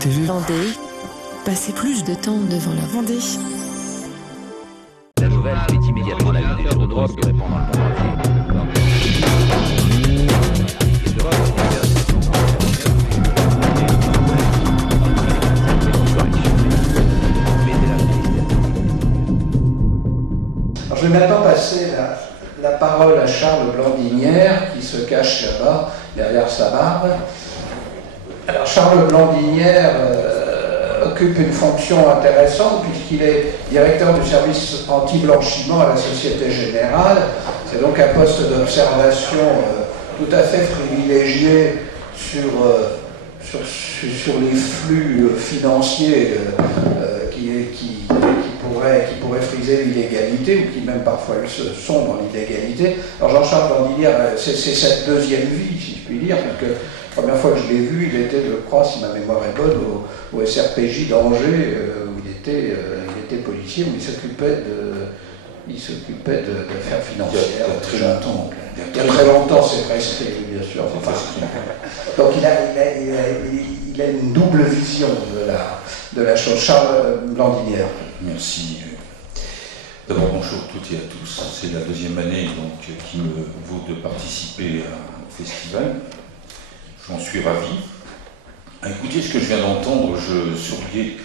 TV. Vendée, passer plus de temps devant la Vendée. La nouvelle fait immédiatement la une des journaux et se répand dans le monde entier. Alors, je vais maintenant passer la parole à Charles Blandinière, qui se cache là-bas, derrière sa barbe. Alors, Charles Blandinière occupe une fonction intéressante puisqu'il est directeur du service anti-blanchiment à la Société Générale. C'est donc un poste d'observation tout à fait privilégié sur les flux financiers qui pourraient friser l'illégalité ou qui même parfois sont dans l'illégalité. Alors Jean-Charles Blandinière, c'est cette deuxième vie, si je puis dire, parce que la première fois que je l'ai vu, il était, je crois, si ma mémoire est bonne, au SRPJ d'Angers, où il était policier, où il s'occupait d'affaires financières. Il y a très longtemps. Il y a très longtemps, c'est prescrit, bien sûr. Enfin, donc il a une double vision de la chose. Charles Blandinière. Merci. D'abord, bonjour à toutes et à tous. C'est la deuxième année donc, qui me vaut de participer au festival. J'en suis ravi. Écoutez ce que je viens d'entendre, je souriais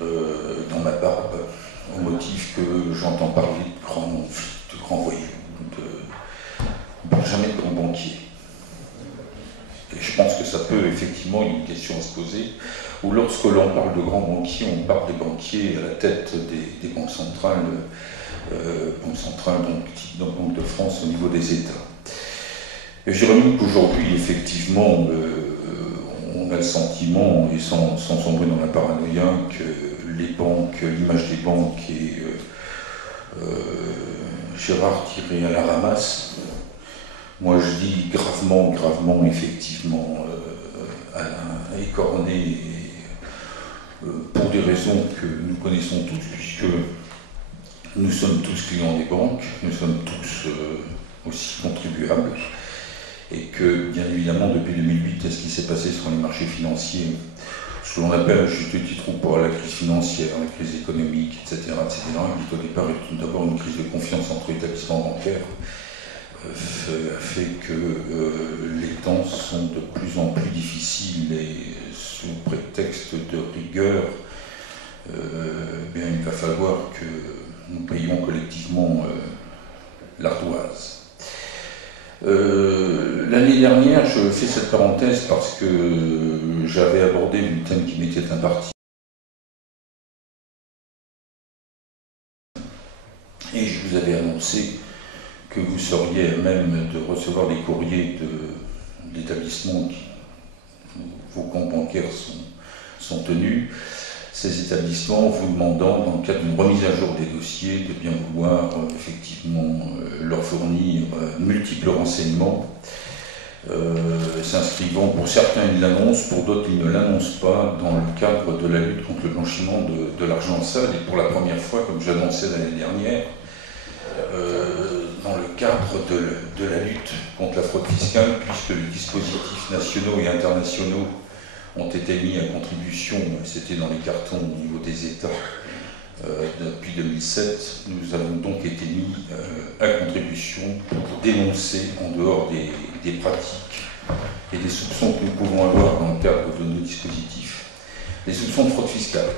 dans ma barbe au motif que j'entends parler de grands voyous, jamais de grands banquiers. Et je pense que ça peut effectivement une question à se poser, où lorsque l'on parle de grands banquiers, on parle des banquiers à la tête des banques centrales, donc Banque de France au niveau des États. Et je dirais qu'aujourd'hui, effectivement, on a le sentiment, et sans sombrer dans la paranoïa, que les banques, l'image des banques et Gérard tiré à la ramasse. Moi, je dis gravement, effectivement, écorné, pour des raisons que nous connaissons tous, puisque nous sommes tous clients des banques, nous sommes tous aussi contribuables, et que, bien évidemment, depuis 2008, ce qui s'est passé sur les marchés financiers, ce que l'on appelle à juste titre ou pas la crise financière, la crise économique, etc., qui au départ est d'abord une crise de confiance entre établissements bancaires, fait que les temps sont de plus en plus difficiles et sous prétexte de rigueur, il va falloir que nous payions collectivement l'ardoise. L'année dernière, je fais cette parenthèse parce que j'avais abordé le thème qui m'était imparti. Et je vous avais annoncé que vous seriez à même de recevoir des courriers d'établissements où vos comptes bancaires sont tenus. Ces établissements vous demandant, dans le cadre d'une remise à jour des dossiers, de bien vouloir effectivement leur fournir multiples renseignements, s'inscrivant, pour certains ils l'annoncent, pour d'autres ils ne l'annoncent pas, dans le cadre de la lutte contre le blanchiment de l'argent sale, et pour la première fois, comme j'annonçais l'année dernière, dans le cadre de la lutte contre la fraude fiscale, puisque les dispositifs nationaux et internationaux ont été mis à contribution, c'était dans les cartons au niveau des États depuis 2007, nous avons donc été mis à contribution pour dénoncer, en dehors des pratiques et des soupçons que nous pouvons avoir dans le cadre de nos dispositifs, les soupçons de fraude fiscale.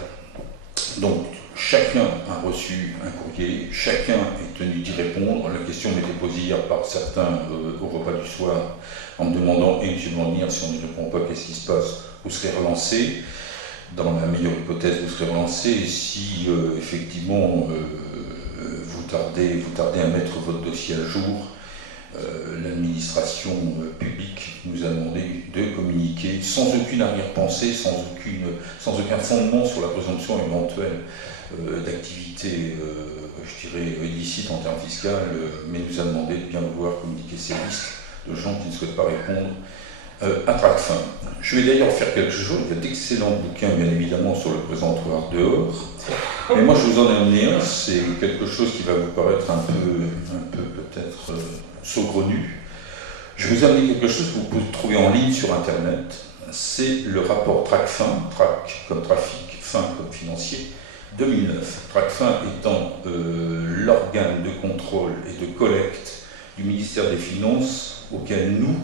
Donc, chacun a reçu un courrier, chacun est tenu d'y répondre. La question m'était posée hier par certains au repas du soir en me demandant, et M. Blandinière, si on ne répond pas, qu'est-ce qui se passe? Vous serez relancé. Dans la meilleure hypothèse, vous serez relancé. Et si effectivement vous tardez à mettre votre dossier à jour, l'administration publique nous a demandé de communiquer sans aucune arrière-pensée, sans aucun fondement sur la présomption éventuelle d'activité, je dirais, illicite en termes fiscaux, mais nous a demandé de bien vouloir communiquer ces listes de gens qui ne souhaitent pas répondre à Tracfin. Je vais d'ailleurs faire quelque chose, il y a d'excellents bouquins bien évidemment sur le présentoir dehors, mais moi je vous en ai amené un, c'est quelque chose qui va vous paraître un peu peut-être saugrenu. Je vous ai amené quelque chose que vous pouvez trouver en ligne sur internet, c'est le rapport TRACFIN, TRAC comme trafic, fin comme financier, 2009. TRACFIN étant l'organe de contrôle et de collecte du ministère des Finances auquel nous,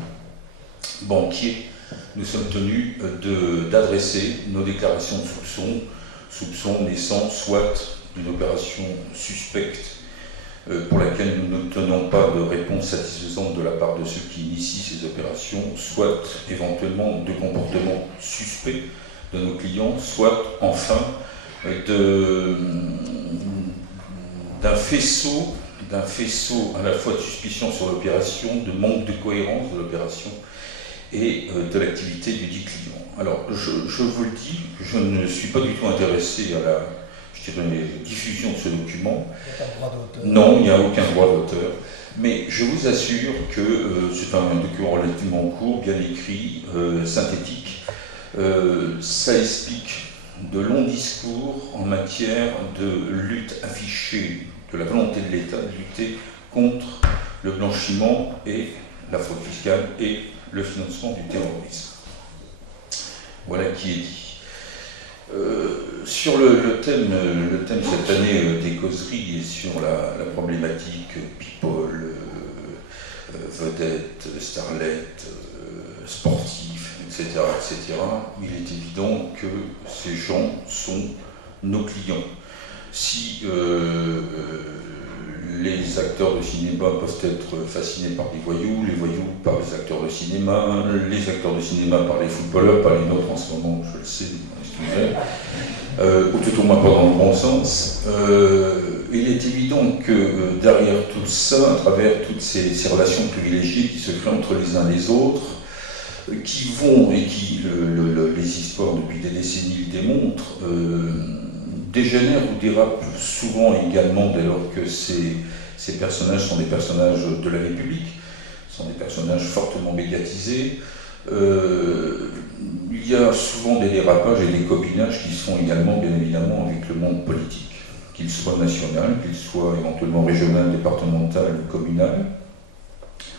banquiers, nous sommes tenus d'adresser nos déclarations de soupçons naissant soit d'une opération suspecte pour laquelle nous ne tenons pas de réponse satisfaisante de la part de ceux qui initient ces opérations, soit éventuellement de comportements suspects de nos clients, soit enfin d'un faisceau à la fois de suspicion sur l'opération, de manque de cohérence de l'opération et de l'activité du dit client. Alors, je vous le dis, je ne suis pas du tout intéressé à la diffusion de ce document. Il n'y a pas de droit d'auteur. Non, il n'y a aucun droit d'auteur. Mais je vous assure que c'est un document relativement court, bien écrit, synthétique. Ça explique de longs discours en matière de lutte affichée de la volonté de l'État de lutter contre le blanchiment et la fraude fiscale et le financement du terrorisme. Voilà qui est dit. Sur le thème cette année des causeries et sur la problématique people, vedette, starlet, sportif, etc., il est évident que ces gens sont nos clients. Si les acteurs de cinéma peuvent être fascinés par des voyous, les voyous par les acteurs de cinéma par les footballeurs, par les nôtres en ce moment, je le sais, ou tout au moins pas dans le bon sens, il est évident que derrière tout ça, à travers toutes ces relations privilégiées qui se créent entre les uns et les autres, qui vont, et qui, les histoires depuis des décennies le démontrent, dégénèrent ou dérapent souvent également dès lors que ces personnages sont des personnages de la République, sont des personnages fortement médiatisés. Il y a souvent des dérapages et des copinages qui sont également, bien évidemment, avec le monde politique, qu'il soit national, qu'il soit éventuellement régional, départemental ou communal,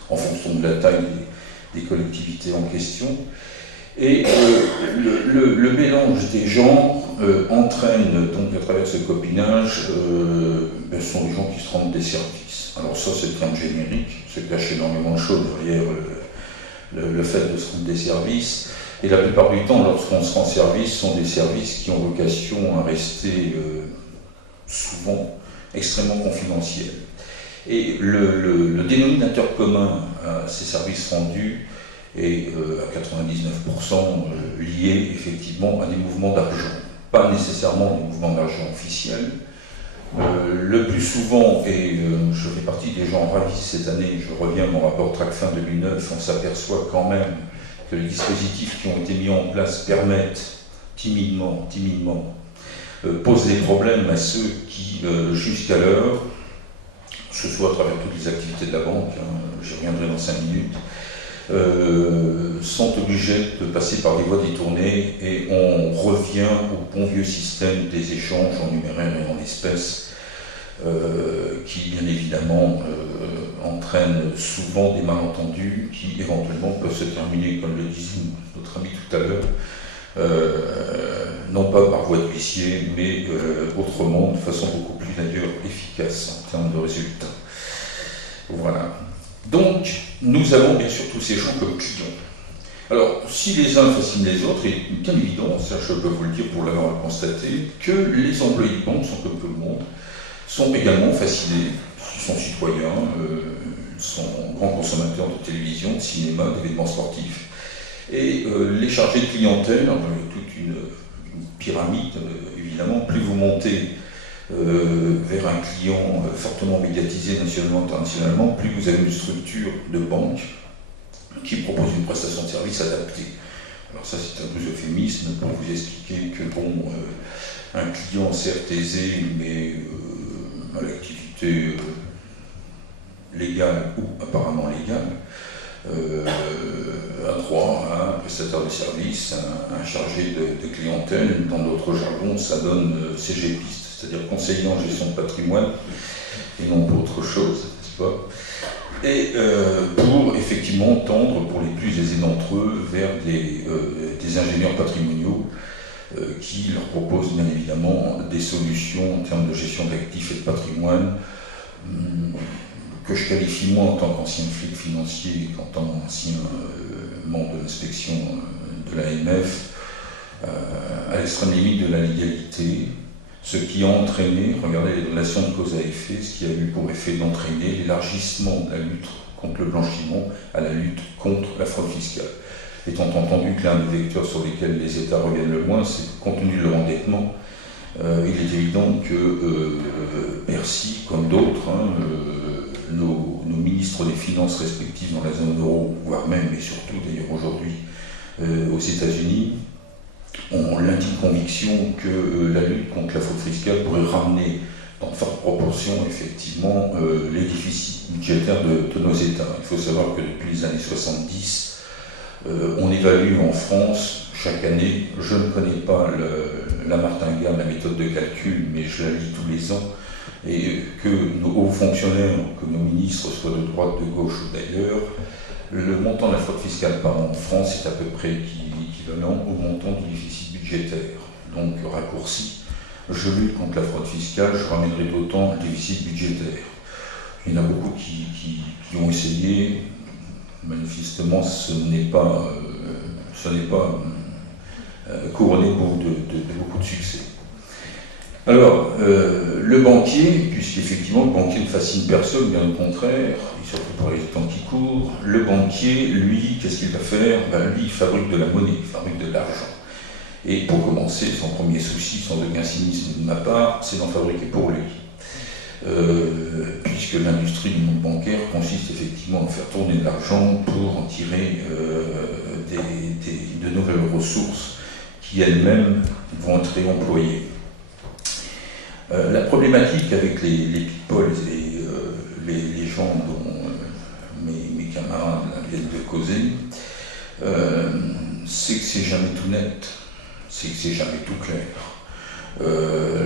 en fonction de la taille des collectivités en question. Et le mélange des genres entraîne donc à travers ce copinage, ce sont des gens qui se rendent des services. Alors ça c'est le terme générique, se cache énormément de choses derrière le fait de se rendre des services. Et la plupart du temps, lorsqu'on se rend service, ce sont des services qui ont vocation à rester souvent extrêmement confidentiels. Et le dénominateur commun à ces services rendus est à 99% lié effectivement à des mouvements d'argent. Pas nécessairement des mouvements d'argent officiels. Le plus souvent, et je fais partie des gens ravis cette année, je reviens à mon rapport TRACFIN 2009, on s'aperçoit quand même que les dispositifs qui ont été mis en place permettent timidement, posent des problèmes à ceux qui, jusqu'alors, ce soit à travers toutes les activités de la banque, j'y reviendrai dans 5 minutes, sont obligés de passer par des voies détournées et on revient au bon vieux système des échanges en numéraire et en espèces qui bien évidemment entraînent souvent des malentendus qui éventuellement peuvent se terminer, comme le disait notre ami tout à l'heure, non pas par voie de huissier mais autrement, de façon beaucoup plus d'ailleurs efficace en termes de résultats. Voilà. Donc, nous avons bien sûr tous ces gens comme clients. Alors, si les uns fascinent les autres, il est bien évident, ça je peux vous le dire pour l'avoir constaté, que les employés de banque sont comme tout le monde, sont également fascinés, ils sont citoyens, sont grands consommateurs de télévision, de cinéma, d'événements sportifs. Et les chargés de clientèle, il y a toute une pyramide, évidemment, plus vous montez vers un client fortement médiatisé nationalement, internationalement, plus vous avez une structure de banque qui propose une prestation de service adaptée. Alors ça c'est un peu euphémisme pour vous expliquer que bon, un client certes aisé, mais à l'activité légale ou apparemment légale, a droit à un prestataire de service, un chargé de clientèle, dans d'autres jargons ça donne CGPiste, c'est-à-dire conseiller en gestion de patrimoine, et non pour autre chose, n'est-ce pas? et pour effectivement tendre, pour les plus aisés d'entre eux, vers des ingénieurs patrimoniaux qui leur proposent bien évidemment des solutions en termes de gestion d'actifs et de patrimoine que je qualifie moi en tant qu'ancien flic financier, qu'en tant qu'ancien membre de l'inspection de l'AMF, à l'extrême limite de la légalité, ce qui a entraîné, regardez les relations de cause à effet, ce qui a eu pour effet d'entraîner l'élargissement de la lutte contre le blanchiment à la lutte contre la fraude fiscale. Étant entendu que l'un des vecteurs sur lesquels les États reviennent le moins, c'est compte tenu de leur endettement, il est évident que Bercy, comme d'autres, nos ministres des Finances respectifs dans la zone euro, voire même, et surtout d'ailleurs aujourd'hui aux États-Unis, ont l'intime conviction que la lutte contre la fraude fiscale pourrait ramener dans de fortes proportions effectivement les déficits budgétaires de nos États. Il faut savoir que depuis les années 70, on évalue en France chaque année, je ne connais pas la martingale, la méthode de calcul, mais je la lis tous les ans, et que nos hauts fonctionnaires, que nos ministres, soient de droite, de gauche ou d'ailleurs, le montant de la fraude fiscale par an en France est à peu près équivalent au montant du déficit budgétaire. Donc, raccourci, je lutte contre la fraude fiscale, je ramènerai d'autant le déficit budgétaire. Il y en a beaucoup qui ont essayé, manifestement ce n'est pas couronné de beaucoup de succès. Alors, le banquier, puisqu'effectivement le banquier ne fascine personne, bien au contraire, et surtout pour les temps qui courent, le banquier, lui, qu'est-ce qu'il va faire? Lui, il fabrique de la monnaie, il fabrique de l'argent. Et pour commencer, son premier souci, sans aucun cynisme de ma part, c'est d'en fabriquer pour lui. Puisque l'industrie du monde bancaire consiste effectivement à faire tourner de l'argent pour en tirer de nouvelles ressources qui elles-mêmes vont être réemployées. La problématique avec les people et les gens dont mes camarades viennent de causer, c'est que c'est jamais tout net, c'est que c'est jamais tout clair.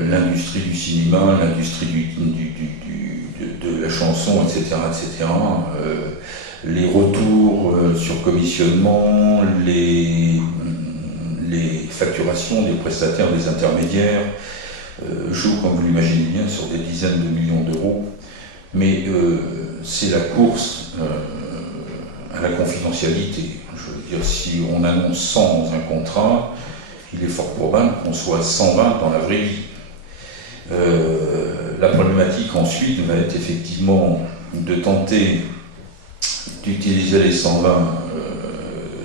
L'industrie du cinéma, l'industrie de la chanson, etc., les retours sur commissionnement, les facturations des prestataires, des intermédiaires, jouent, comme vous l'imaginez bien, sur des dizaines de millions d'euros, mais c'est la course à la confidentialité. Je veux dire, si on annonce 100 dans un contrat, il est fort probable qu'on soit 120 dans la vraie vie. La problématique ensuite va être effectivement de tenter d'utiliser les 120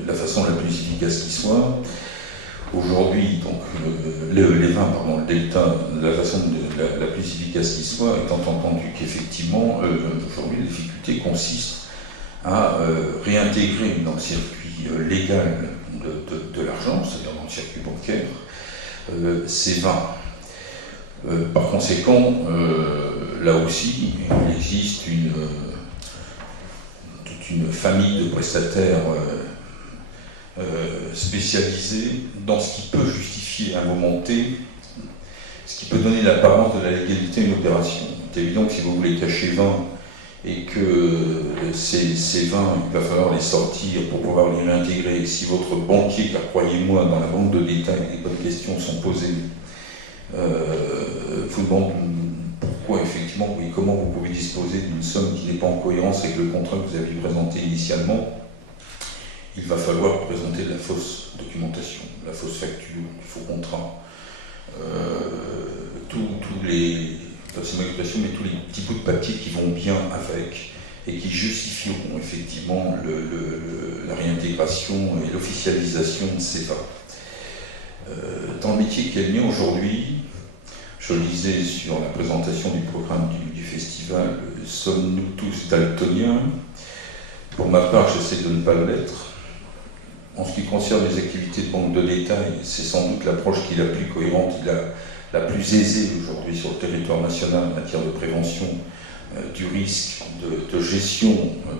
de la façon la plus efficace qui soit. Aujourd'hui, donc, les 20, pardon, le delta, de la façon la plus efficace qui soit, étant entendu qu'effectivement, aujourd'hui, la difficulté consiste à réintégrer dans le circuit légal de l'argent, c'est-à-dire dans le circuit bancaire, ces 20. Par conséquent, là aussi, il existe toute une famille de prestataires spécialisés dans ce qui peut justifier à un moment T, ce qui peut donner l'apparence de la légalité à une opération. C'est évident que si vous voulez cacher 20 et que ces 20, il va falloir les sortir pour pouvoir les réintégrer. Si votre banquier, car croyez-moi, dans la banque de détail, les bonnes questions sont posées, vous demande pourquoi effectivement et comment vous pouvez disposer d'une somme qui n'est pas en cohérence avec le contrat que vous aviez présenté initialement, il va falloir présenter de la fausse documentation, la fausse facture, du faux contrat, c'est ma expression, mais tous les petits bouts de papier qui vont bien avec et qui justifieront effectivement la réintégration et l'officialisation de ces VA. Dans le métier qui est le mien aujourd'hui, je le disais sur la présentation du programme du festival, sommes-nous tous daltoniens? Pour ma part, j'essaie de ne pas l'être. En ce qui concerne les activités de banque de détail, c'est sans doute l'approche qui est la plus cohérente, la plus aisée aujourd'hui sur le territoire national en matière de prévention du risque, de gestion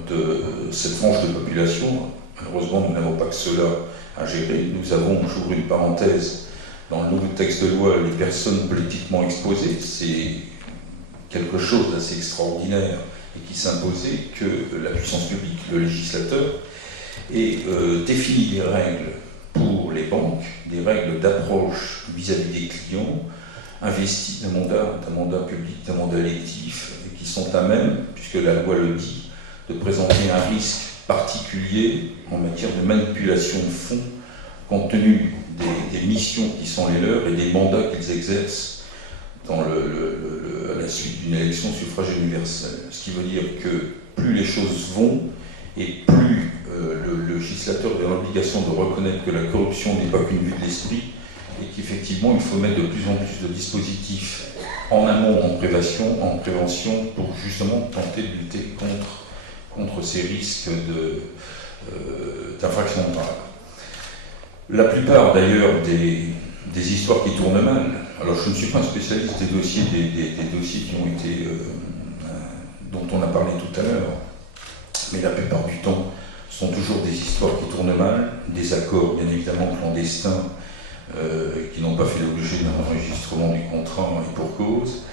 de cette frange de population. Malheureusement, nous n'avons pas que cela à gérer. Nous avons, j'ouvre une parenthèse, dans le nouveau texte de loi, les personnes politiquement exposées. C'est quelque chose d'assez extraordinaire et qui s'imposait que la puissance publique, le législateur, ait défini des règles pour les banques, des règles d'approche vis-à-vis des clients, investis d'un mandat public, d'un mandat électif, et qui sont à même, puisque la loi le dit, de présenter un risque particulier en matière de manipulation de fonds, compte tenu des missions qui sont les leurs et des mandats qu'ils exercent à la suite d'une élection suffrage universel. Ce qui veut dire que plus les choses vont, et plus le législateur a l'obligation de reconnaître que la corruption n'est pas qu'une vue de l'esprit, et qu'effectivement il faut mettre de plus en plus de dispositifs en amont, en prévention, pour justement tenter de lutter contre ces risques d'infraction morale. La plupart d'ailleurs des histoires qui tournent mal, alors je ne suis pas un spécialiste des dossiers qui ont été dont on a parlé tout à l'heure, mais la plupart du temps sont toujours des histoires qui tournent mal, des accords bien évidemment clandestins qui n'ont pas fait l'objet d'un enregistrement du contrat et pour cause,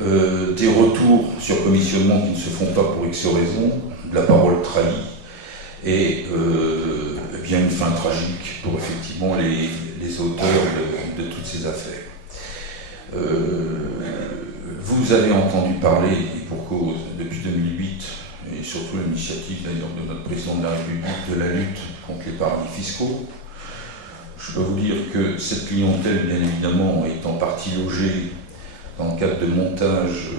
des retours sur commissionnement qui ne se font pas pour X raisons, de la parole trahie, et bien une fin tragique pour effectivement les auteurs de toutes ces affaires. Vous avez entendu parler, et pour cause, depuis 2008, et surtout l'initiative d'ailleurs de notre président de la République, de la lutte contre les paradis fiscaux. Je peux vous dire que cette clientèle, bien évidemment, est en partie logée dans le cadre de montage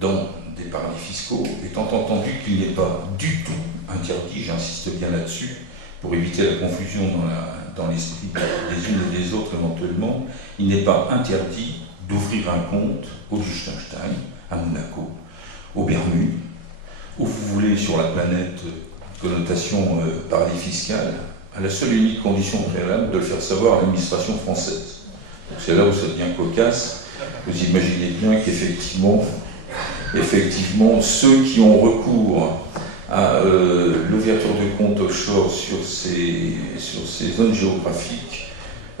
dans des paradis fiscaux, étant entendu qu'il n'est pas du tout interdit, j'insiste bien là-dessus, pour éviter la confusion dans l'esprit des unes et des autres éventuellement, il n'est pas interdit d'ouvrir un compte au Liechtenstein, à Monaco, aux Bermudes, où vous voulez sur la planète, connotation paradis fiscal, à la seule et unique condition préalable de le faire savoir à l'administration française. Donc c'est là où ça devient cocasse. Vous imaginez bien qu'effectivement, ceux qui ont recours à l'ouverture de comptes offshore sur ces zones géographiques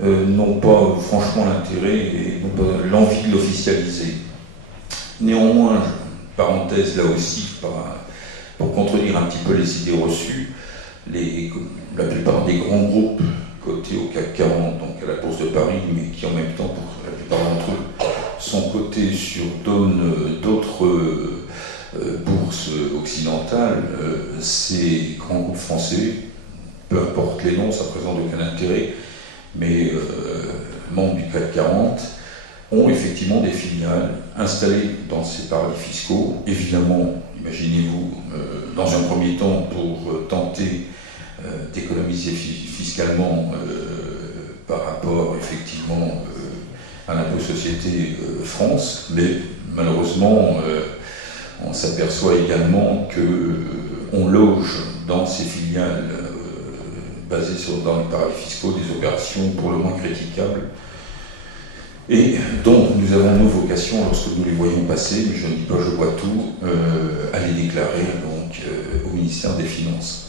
n'ont pas franchement l'intérêt et n'ont pas l'envie de l'officialiser. Néanmoins, parenthèse là aussi, pour contredire un petit peu les idées reçues, la plupart des grands groupes cotés au CAC 40, donc à la Bourse de Paris, mais qui en même temps, pour la plupart d'entre eux, sont cotés sur d'autres bourses occidentales, ces grands groupes français, peu importe les noms, ça ne présente aucun intérêt, mais membres du CAC 40, ont effectivement des filiales installées dans ces paradis fiscaux, évidemment, imaginez-vous, dans un premier temps pour tenter d'économiser fiscalement par rapport effectivement à l'impôt société France, mais malheureusement on s'aperçoit également qu'on loge dans ces filiales basées dans les paradis fiscaux des opérations pour le moins critiquables et dont nous avons nos vocations lorsque nous les voyons passer, mais je ne dis pas je vois tout, à les déclarer donc au ministère des Finances.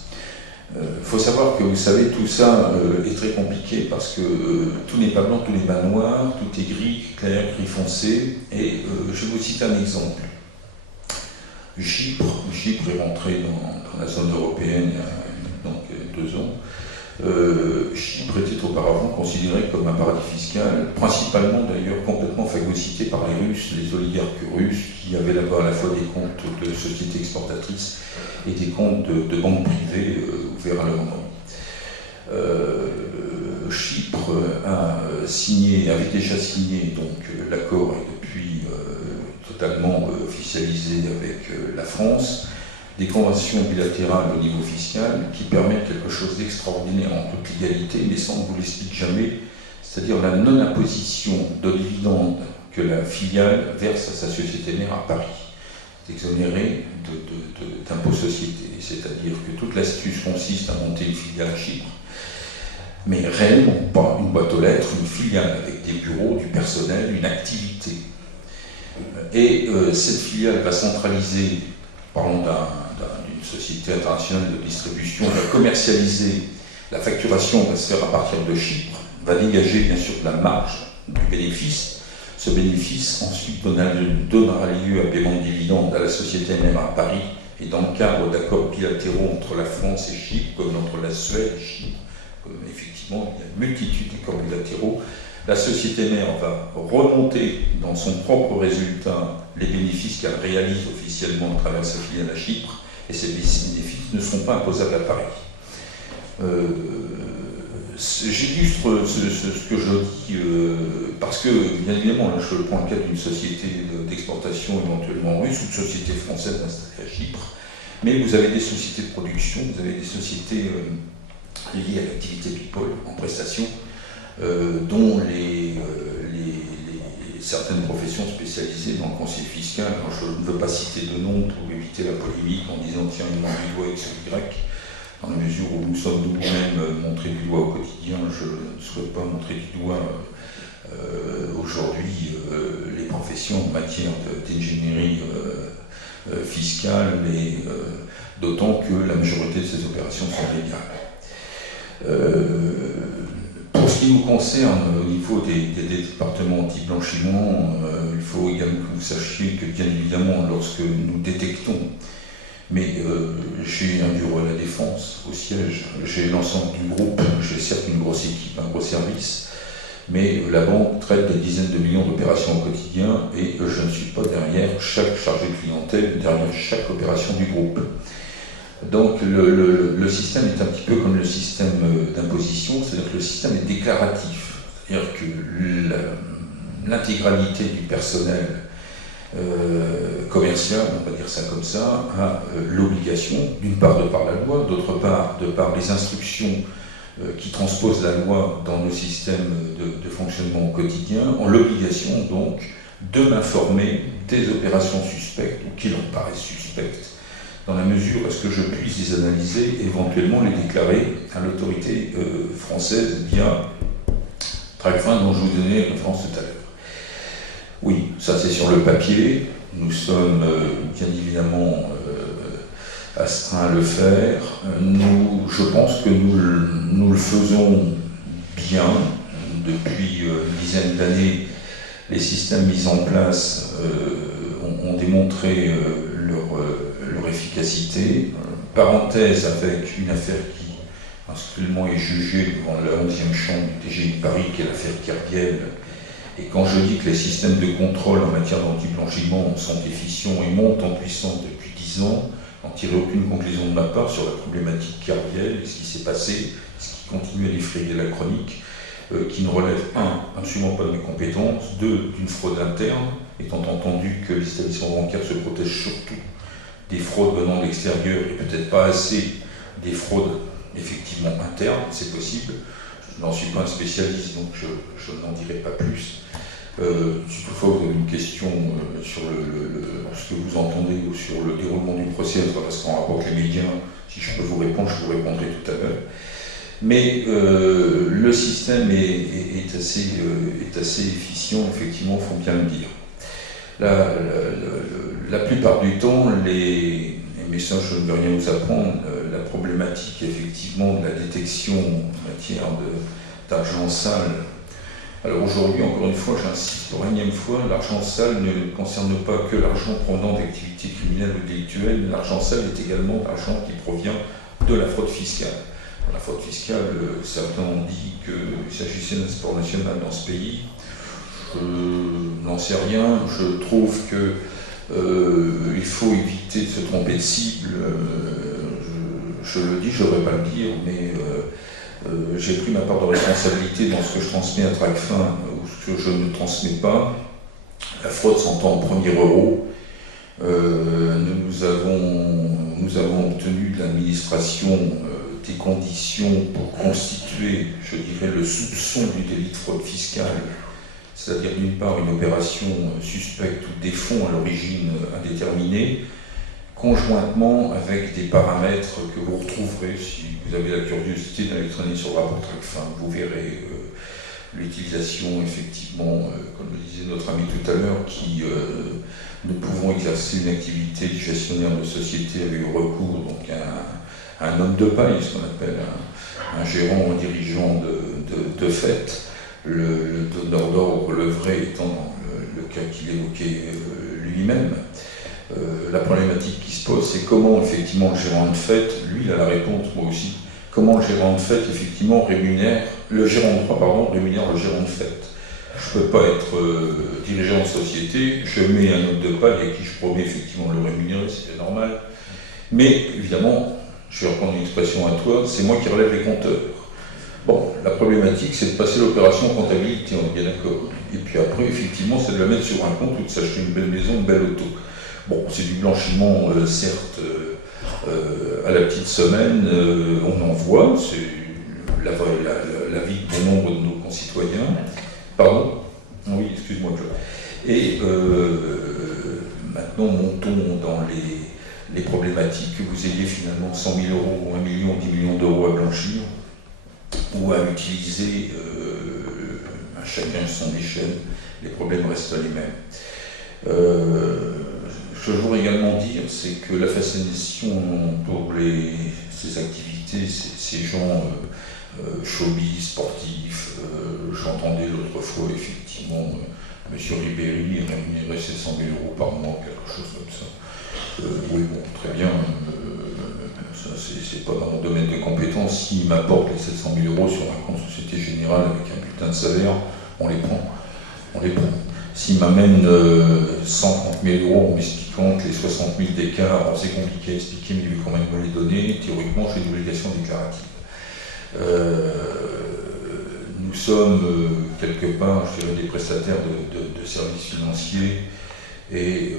Il faut savoir que, vous savez, tout ça est très compliqué parce que tout n'est pas blanc, tout n'est pas noir, tout est gris, clair, gris foncé. Et je vais vous citer un exemple. Chypre est rentré dans la zone européenne il y a donc 2 ans. Chypre était auparavant considéré comme un paradis fiscal, principalement d'ailleurs complètement phagocyté par les Russes, les oligarques russes, qui avaient là-bas à la fois des comptes de sociétés exportatrices et des comptes de banques privées ouverts à leur nom. Chypre avait déjà signé donc l'accord est depuis totalement officialisé avec la France, des conventions bilatérales au niveau fiscal qui permettent quelque chose d'extraordinaire en toute légalité, mais ça on ne vous l'explique jamais, c'est-à-dire la non-imposition de dividendes que la filiale verse à sa société mère à Paris. C'est exonéré d'impôt société, c'est-à-dire que toute l'astuce consiste à monter une filiale à Chypre, mais réellement pas une boîte aux lettres, une filiale avec des bureaux, du personnel, une activité. Et cette filiale va centraliser, parlons d'une société internationale de distribution, va commercialiser, la facturation va se faire à partir de Chypre, va dégager bien sûr de la marge, du bénéfice, Ce bénéfice ensuite donnera lieu à paiement de dividendes à la société mère à Paris, et dans le cadre d'accords bilatéraux entre la France et Chypre, comme entre la Suède et Chypre, effectivement il y a une multitude d'accords bilatéraux, la société mère va remonter dans son propre résultat les bénéfices qu'elle réalise officiellement à travers sa filiale à Chypre, et ces bénéfices ne seront pas imposables à Paris. J'illustre ce que je dis parce que, bien évidemment, là je prends le cas d'une société d'exportation éventuellement russe ou de société française installée à Chypre, mais vous avez des sociétés de production, vous avez des sociétés liées à l'activité people en prestation, dont certaines professions spécialisées dans le conseil fiscal. Alors, je ne veux pas citer de nom pour éviter la polémique en disant tiens, il manque du doigt X ou Y. Dans la mesure où nous sommes nous-mêmes montrés du doigt au quotidien, je ne souhaite pas montrer du doigt aujourd'hui les professions en matière d'ingénierie fiscale, et d'autant que la majorité de ces opérations sont légales. Pour ce qui nous concerne, au niveau des départements anti-blanchiment, il faut également que vous sachiez que, bien évidemment, lorsque nous détectons, mais j'ai un bureau à la Défense, au siège, j'ai l'ensemble du groupe, j'ai certes une grosse équipe, un gros service, mais la banque traite des dizaines de millions d'opérations au quotidien, et je ne suis pas derrière chaque chargé de clientèle, derrière chaque opération du groupe. Donc le système est un petit peu comme le système d'imposition, c'est-à-dire que le système est déclaratif, c'est-à-dire que l'intégralité du personnel commercial, on va dire ça comme ça, a l'obligation, d'une part de par la loi, d'autre part de par les instructions qui transposent la loi dans nos systèmes de fonctionnement au quotidien, ont l'obligation donc de m'informer des opérations suspectes ou qui leur paraissent suspectes, dans la mesure à ce que je puisse les analyser et éventuellement les déclarer à l'autorité française via Tracfin, dont je vous donnais référence tout à l'heure. Oui, ça c'est sur le papier. Nous sommes bien évidemment astreints à le faire. Je pense que nous le faisons bien. Depuis une dizaine d'années, les systèmes mis en place ont démontré leur efficacité. Parenthèse avec une affaire qui actuellement est jugée devant la 11e chambre du TGI de Paris, qui est l'affaire Kerviel. Et quand je dis que les systèmes de contrôle en matière d'anti-blanchiment sont efficients et montent en puissance depuis 10 ans, n'en tirez aucune conclusion de ma part sur la problématique Kerviel, ce qui s'est passé, ce qui continue à défrayer la chronique, qui ne relève, absolument pas de mes compétences, d'une fraude interne, étant entendu que les établissements bancaires se protègent surtout des fraudes venant de l'extérieur et peut-être pas assez des fraudes effectivement internes, c'est possible. Je n'en suis pas un spécialiste, donc je n'en dirai pas plus. Si toutefois vous avez une question sur ce que vous entendez ou sur le déroulement du procès, parce qu'on rapporte les médias, si je peux vous répondre, je vous répondrai tout à l'heure. Mais le système est assez efficient, effectivement, il faut bien le dire. La plupart du temps, mais ça je ne veux rien vous apprendre, la problématique effectivement de la détection en matière d'argent sale. Alors aujourd'hui, encore une fois, j'insiste pour la énième fois, l'argent sale ne concerne pas que l'argent provenant d'activités criminelles ou délictuelles, mais l'argent sale est également l'argent qui provient de la fraude fiscale. La fraude fiscale, certains ont dit qu'il s'agissait d'un sport national dans ce pays. Je n'en sais rien. Je trouve qu'il faut éviter de se tromper de cible. Je le dis, je ne devrais pas le dire, mais j'ai pris ma part de responsabilité dans ce que je transmets à Tracfin ou ce que je ne transmets pas. La fraude s'entend en premier euro. Nous avons obtenu de l'administration des conditions pour constituer, je dirais, le soupçon du délit de fraude fiscale, c'est-à-dire d'une part une opération suspecte ou des fonds à l'origine indéterminée, conjointement avec des paramètres que vous retrouverez, si vous avez la curiosité d'aller traîner sur le rapport Tracfin, vous verrez l'utilisation, effectivement, comme le disait notre ami tout à l'heure, qui nous pouvons exercer une activité de gestionnaire de société avec recours donc à un homme de paille, ce qu'on appelle un gérant ou un dirigeant de fait, le donneur d'ordre, le vrai étant le cas qu'il évoquait lui-même. La problématique qui se pose, c'est comment effectivement le gérant de fête, lui il a la réponse, moi aussi, comment le gérant de fête effectivement rémunère, le gérant de droit pardon, rémunère le gérant de fête. Je ne peux pas être dirigeant de société, je mets un hôte de paille à qui je promets effectivement de le rémunérer, c'est normal. Mais évidemment, je vais reprendre une expression à toi, c'est moi qui relève les compteurs. Bon, la problématique, c'est de passer l'opération comptabilité, on est bien d'accord. Et puis après, effectivement, c'est de la mettre sur un compte ou de s'acheter une belle maison, une belle auto. Bon, c'est du blanchiment, certes, à la petite semaine, on en voit, c'est la vie de bon nombre de nos concitoyens. Pardon? Oui, excuse-moi. Et maintenant, montons dans les problématiques, que vous ayez finalement 100 000 euros, 1 million, 10 millions d'euros à blanchir, ou à utiliser à chacun son échelle, les problèmes restent les mêmes. Ce que je voudrais également dire, c'est que la fascination pour ces activités, ces gens showbiz, sportifs, j'entendais l'autre fois effectivement M. Ribéry rémunérer ses 100 000 euros par mois, quelque chose comme ça. Oui, bon, très bien, ça c'est pas dans mon domaine de compétence. S'il m'apporte les 700 000 euros sur un compte Société Générale avec un bulletin de salaire, on les prend. S'il m'amène 130 000 euros en m'expliquant que les 60 000 d'écart, c'est compliqué à expliquer, mais il veut quand même me les donner, théoriquement j'ai une obligation déclarative. Nous sommes quelque part, je dirais, des prestataires de services financiers et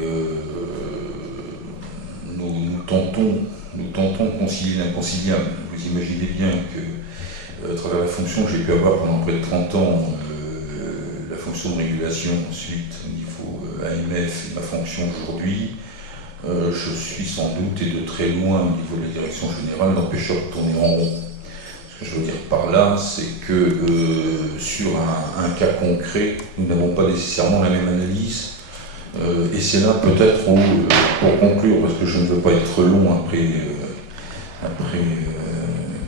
nous tentons de concilier l'inconciliable. Vous imaginez bien que, à travers la fonction que j'ai pu avoir pendant près de 30 ans, la fonction de régulation, ensuite au niveau AMF et ma fonction aujourd'hui, je suis sans doute et de très loin au niveau de la direction générale l'empêcheur de tourner en rond. Ce que je veux dire par là, c'est que sur un cas concret, nous n'avons pas nécessairement la même analyse. Et c'est là peut-être où, pour conclure, parce que je ne veux pas être long après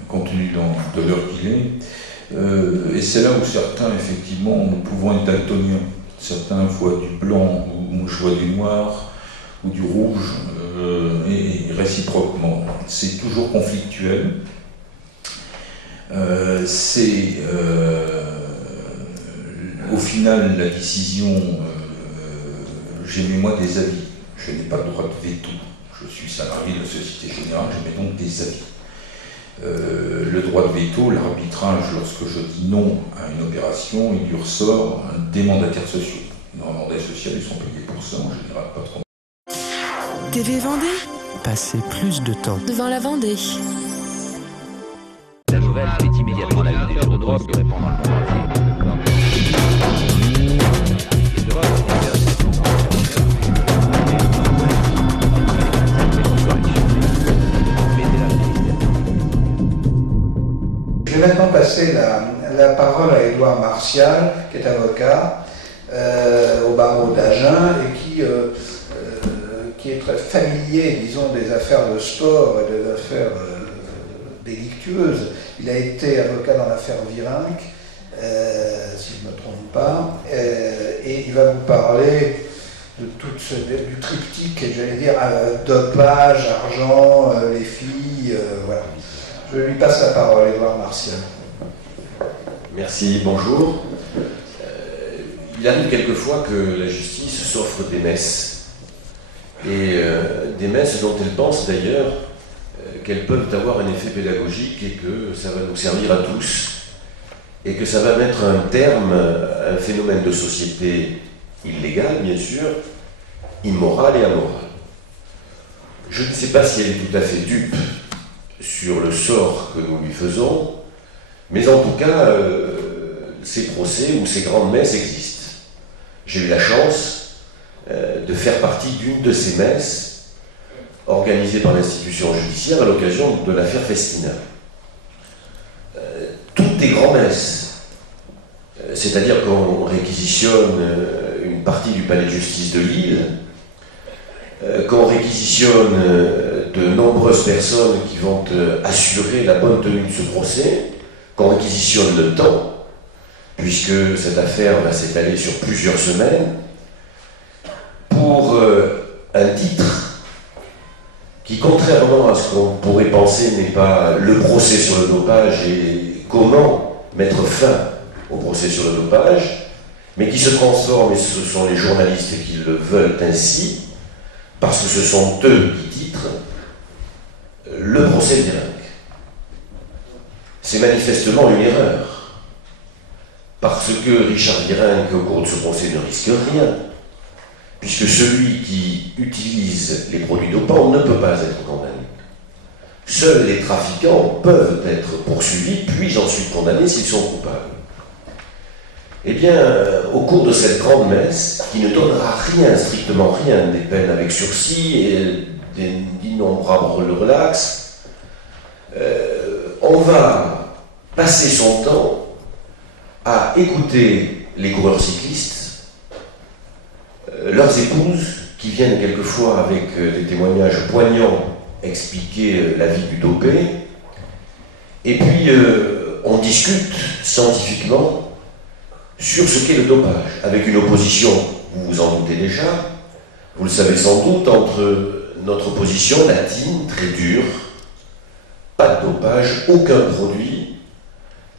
compte tenu de l'heure qu'il est, et c'est là où certains, effectivement, nous pouvons être daltoniens. Certains voient du blanc, ou moi je vois du noir, ou du rouge, et réciproquement. C'est toujours conflictuel. Au final, la décision, j'émets moi des avis. Je n'ai pas le droit de veto. Je suis salarié de la Société Générale, j'émets donc des avis. Le droit de veto, l'arbitrage, lorsque je dis non à une opération, il lui ressort des mandataires sociaux. Dans un mandat social, ils sont payés pour ça, en général pas trop. TV Vendée. Passer plus de temps Devant la Vendée. La nouvelle fait immédiatement la une des journaux qui répond dans le monde entier. Je vais maintenant passer la parole à Édouard Martial, qui est avocat au barreau d'Agen et qui est très familier, disons, des affaires de sport et des affaires délictueuses. Il a été avocat dans l'affaire Virenque, si je ne me trompe pas, et il va vous parler de du triptyque, j'allais dire, dopage, argent, les filles, voilà. Je lui passe la parole, Édouard Martial. Merci, bonjour. Il arrive quelquefois que la justice s'offre des messes. Et des messes dont elle pense d'ailleurs qu'elles peuvent avoir un effet pédagogique et que ça va nous servir à tous. Et que ça va mettre un terme à un phénomène de société illégal, bien sûr, immoral et amoral. Je ne sais pas si elle est tout à fait dupe sur le sort que nous lui faisons, mais en tout cas, ces procès ou ces grandes messes existent. J'ai eu la chance de faire partie d'une de ces messes organisées par l'institution judiciaire à l'occasion de l'affaire Festina. Toutes les grand-messes, c'est-à-dire qu'on réquisitionne une partie du palais de justice de Lille, qu'on réquisitionne de nombreuses personnes qui vont assurer la bonne tenue de ce procès, qu'on réquisitionne le temps, puisque cette affaire va s'étaler sur plusieurs semaines, pour un titre qui, contrairement à ce qu'on pourrait penser, n'est pas le procès sur le dopage et comment mettre fin au procès sur le dopage, mais qui se transforme, et ce sont les journalistes qui le veulent ainsi, parce que ce sont eux qui titrent le procès de Virenque. C'est manifestement une erreur, parce que Richard Virenque, au cours de ce procès, ne risque rien, puisque celui qui utilise les produits dopants ne peut pas être condamné. Seuls les trafiquants peuvent être poursuivis, puis ensuite condamnés s'ils sont coupables. Eh bien, au cours de cette grande messe, qui ne donnera rien, strictement rien, des peines avec sursis et d'innombrables relax, on va passer son temps à écouter les coureurs cyclistes, leurs épouses, qui viennent quelquefois avec des témoignages poignants expliquer la vie du dopé, et puis on discute scientifiquement sur ce qu'est le dopage, avec une opposition, vous vous en doutez déjà, vous le savez sans doute, entre notre position latine, très dure, pas de dopage, aucun produit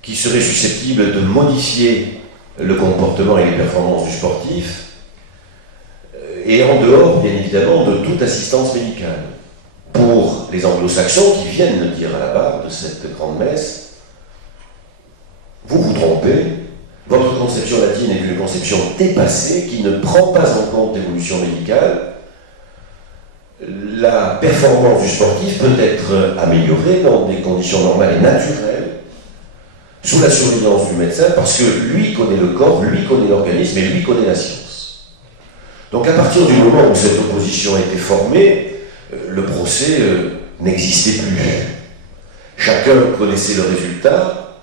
qui serait susceptible de modifier le comportement et les performances du sportif, et en dehors, bien évidemment, de toute assistance médicale. Pour les anglo-saxons qui viennent le dire à la barre de cette grande messe, vous vous trompez, votre conception latine est une conception dépassée qui ne prend pas en compte l'évolution médicale. La performance du sportif peut être améliorée dans des conditions normales et naturelles, sous la surveillance du médecin, parce que lui connaît le corps, lui connaît l'organisme et lui connaît la science. Donc à partir du moment où cette opposition a été formée, le procès n'existait plus. Chacun connaissait le résultat,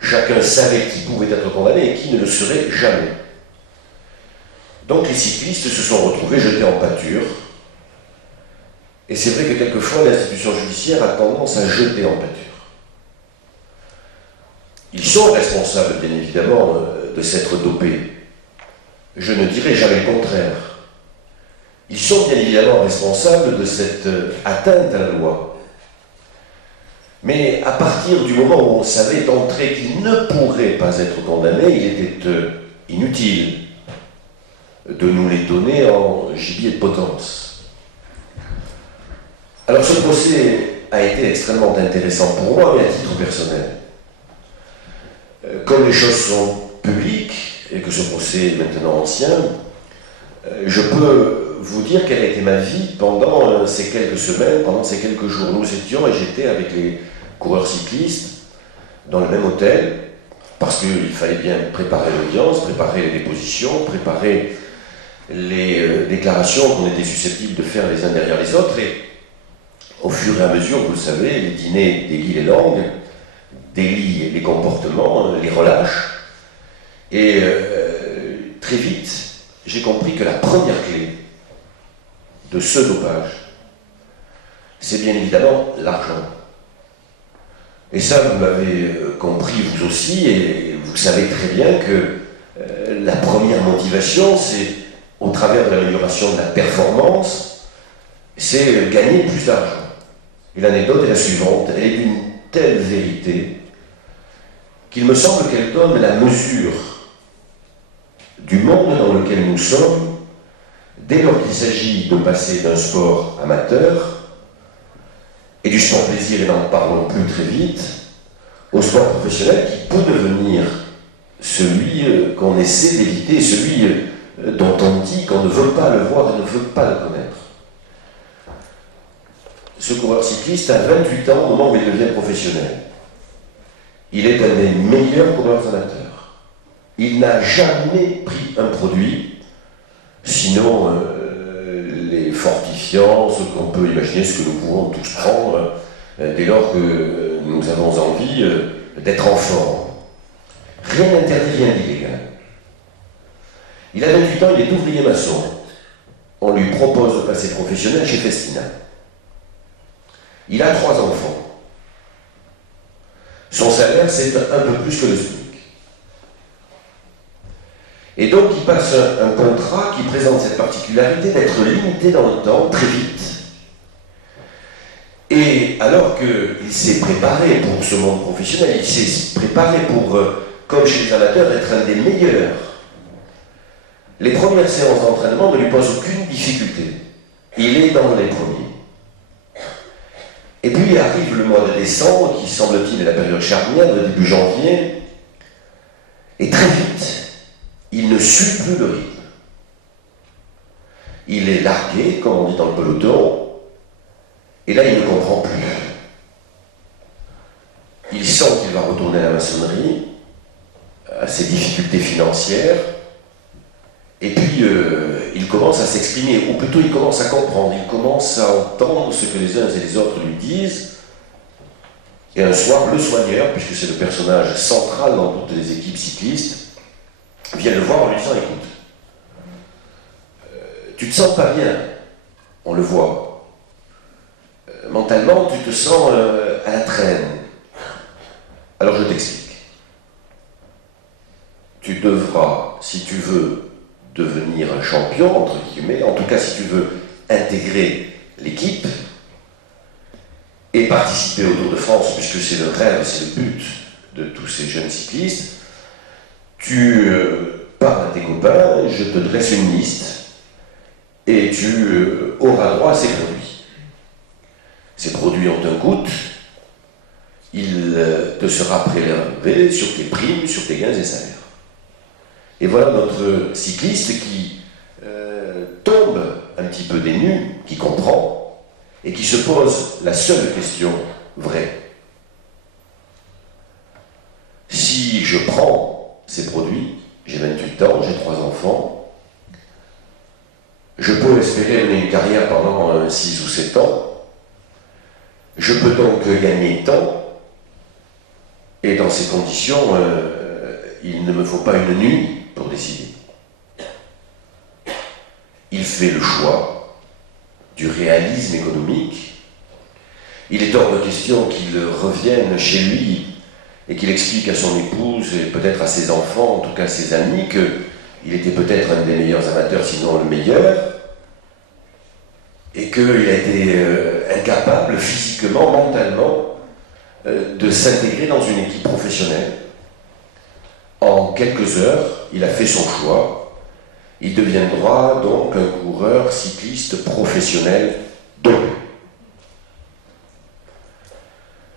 chacun savait qui pouvait être condamné et qui ne le serait jamais. Donc les cyclistes se sont retrouvés jetés en pâture. Et c'est vrai que quelquefois l'institution judiciaire a tendance à jeter en pâture. Ils sont responsables, bien évidemment, de s'être dopés. Je ne dirai jamais le contraire. Ils sont bien évidemment responsables de cette atteinte à la loi. Mais à partir du moment où on savait d'entrée qu'ils ne pourraient pas être condamnés, il était inutile de nous les donner en gibier de potence. Alors ce procès a été extrêmement intéressant pour moi, mais à titre personnel. Comme les choses sont publiques, et que ce procès est maintenant ancien, je peux vous dire quelle a été ma vie pendant ces quelques semaines, pendant ces quelques jours. Nous étions, et j'étais avec les coureurs cyclistes, dans le même hôtel, parce qu'il fallait bien préparer l'audience, préparer les dépositions, préparer les déclarations qu'on était susceptibles de faire les uns derrière les autres, et au fur et à mesure, vous le savez, les dîners délient les langues, délient les comportements, les relâches, et très vite, j'ai compris que la première clé de ce dopage, c'est bien évidemment l'argent. Et ça, vous l'avez compris vous aussi, et vous savez très bien que la première motivation, c'est, au travers de l'amélioration de la performance, c'est gagner plus d'argent. Et l'anecdote est la suivante, elle est d'une telle vérité qu'il me semble qu'elle donne la mesure du monde dans lequel nous sommes, dès lors qu'il s'agit de passer d'un sport amateur et du sport plaisir, et n'en parlons plus très vite, au sport professionnel qui peut devenir celui qu'on essaie d'éviter, celui dont on dit qu'on ne veut pas le voir et ne veut pas le connaître. Ce coureur cycliste a 28 ans au moment où il devient professionnel. Il est un des meilleurs coureurs amateurs. Il n'a jamais pris un produit, sinon les fortifiants, ce qu'on peut imaginer, ce que nous pouvons tous prendre dès lors que nous avons envie d'être en forme. Rien d'interdit, rien d'illégal. Il a 28 ans, il est ouvrier maçon. On lui propose de passer professionnel chez Festina. Il a 3 enfants. Son salaire, c'est un peu plus que le SMIC. Et donc il passe un contrat qui présente cette particularité d'être limité dans le temps, très vite. Et alors qu'il s'est préparé pour ce monde professionnel, il s'est préparé pour, comme chez les amateurs, être un des meilleurs. Les premières séances d'entraînement ne lui posent aucune difficulté. Il est dans les premiers. Et puis arrive le mois de décembre, qui semble-t-il est la période charnière, le début janvier, et très vite, il ne suit plus le rythme. Il est largué, comme on dit dans le peloton, et là il ne comprend plus. Il sent qu'il va retourner à la maçonnerie, à ses difficultés financières, et puis il commence à s'exprimer, ou plutôt il commence à comprendre, il commence à entendre ce que les uns et les autres lui disent. Et un soir, le soigneur, puisque c'est le personnage central dans toutes les équipes cyclistes, vient le voir en lui disant, écoute, tu te sens pas bien, on le voit. Mentalement, tu te sens à la traîne. Alors je t'explique. Tu devras, si tu veux devenir un champion, entre guillemets, en tout cas si tu veux intégrer l'équipe et participer au Tour de France, puisque c'est le rêve, c'est le but de tous ces jeunes cyclistes, tu parles à tes copains, je te dresse une liste et tu auras droit à ces produits. Ces produits ont un coût, il te sera prélevé sur tes primes, sur tes gains et salaires. Et voilà notre cycliste qui tombe un petit peu des nues, qui comprend et qui se pose la seule question vraie. Si je prends ces produits, j'ai 28 ans, j'ai 3 enfants, je peux espérer mener une carrière pendant 6 ou 7 ans, je peux donc gagner temps, et dans ces conditions, il ne me faut pas une nuit pour décider. Il fait le choix du réalisme économique. Il est hors de question qu'il revienne chez lui et qu'il explique à son épouse et peut-être à ses enfants, en tout cas à ses amis, qu'il était peut-être un des meilleurs amateurs, sinon le meilleur, et qu'il a été incapable physiquement, mentalement, de s'intégrer dans une équipe professionnelle. En quelques heures, il a fait son choix. Il deviendra donc un coureur cycliste professionnel dopé.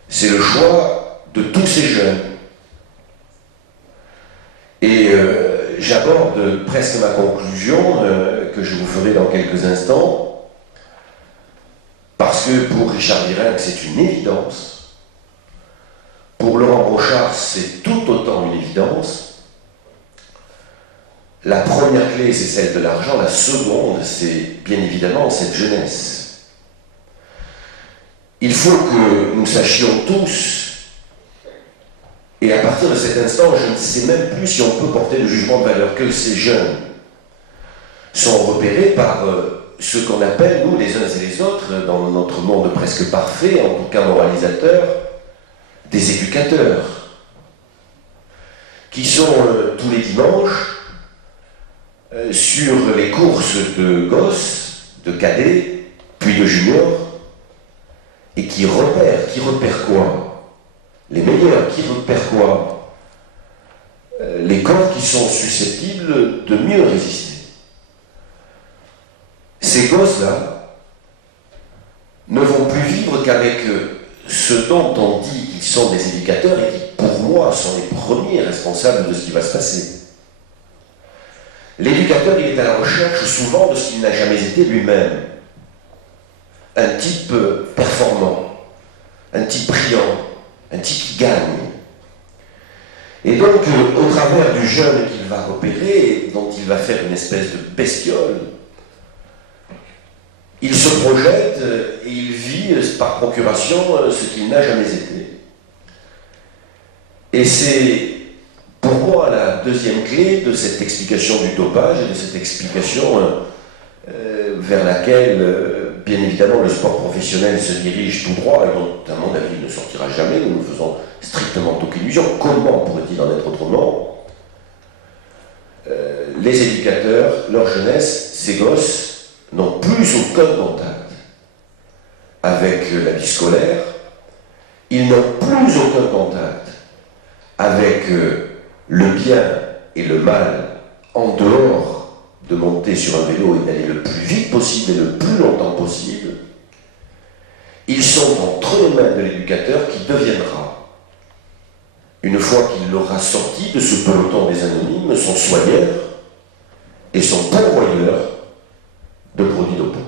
C'est le choix de tous ces jeunes. Et j'aborde presque ma conclusion, que je vous ferai dans quelques instants, parce que pour Richard Virenque, c'est une évidence. Pour Laurent Brochard, c'est tout autant une évidence. La première clé, c'est celle de l'argent. La seconde, c'est bien évidemment cette jeunesse. Il faut que nous sachions tous, et à partir de cet instant, je ne sais même plus si on peut porter le jugement de valeur, que ces jeunes sont repérés par ce qu'on appelle, nous, les uns et les autres, dans notre monde presque parfait, en tout cas moralisateur, des éducateurs, qui sont tous les dimanches sur les courses de gosses, de cadets, puis de juniors, et qui repèrent quoi? Les meilleurs, qui repèrent quoi? Les corps qui sont susceptibles de mieux résister. Ces gosses-là ne vont plus vivre qu'avec ce dont on dit qu'ils sont des éducateurs et qui, pour moi, sont les premiers responsables de ce qui va se passer. L'éducateur, il est à la recherche souvent de ce qu'il n'a jamais été lui-même. Un type performant, un type brillant, un type qui gagne. Et donc, au travers du jeune qu'il va repérer, dont il va faire une espèce de bestiole, il se projette et il vit par procuration ce qu'il n'a jamais été. Et c'est pour moi la deuxième clé de cette explication du dopage et de cette explication vers laquelle, bien évidemment, le sport professionnel se dirige tout droit et dont, à mon avis, il ne sortira jamais. Nous ne faisons strictement aucune illusion. Comment pourrait-il en être autrement? les éducateurs, leur jeunesse, ces gosses n'ont plus aucun contact avec la vie scolaire, ils n'ont plus aucun contact avec le bien et le mal en dehors de monter sur un vélo et d'aller le plus vite possible et le plus longtemps possible. Ils sont entre les mains de l'éducateur qui deviendra, une fois qu'il l'aura sorti de ce peloton des anonymes, son soigneur et son pourvoyeur de produits dopants,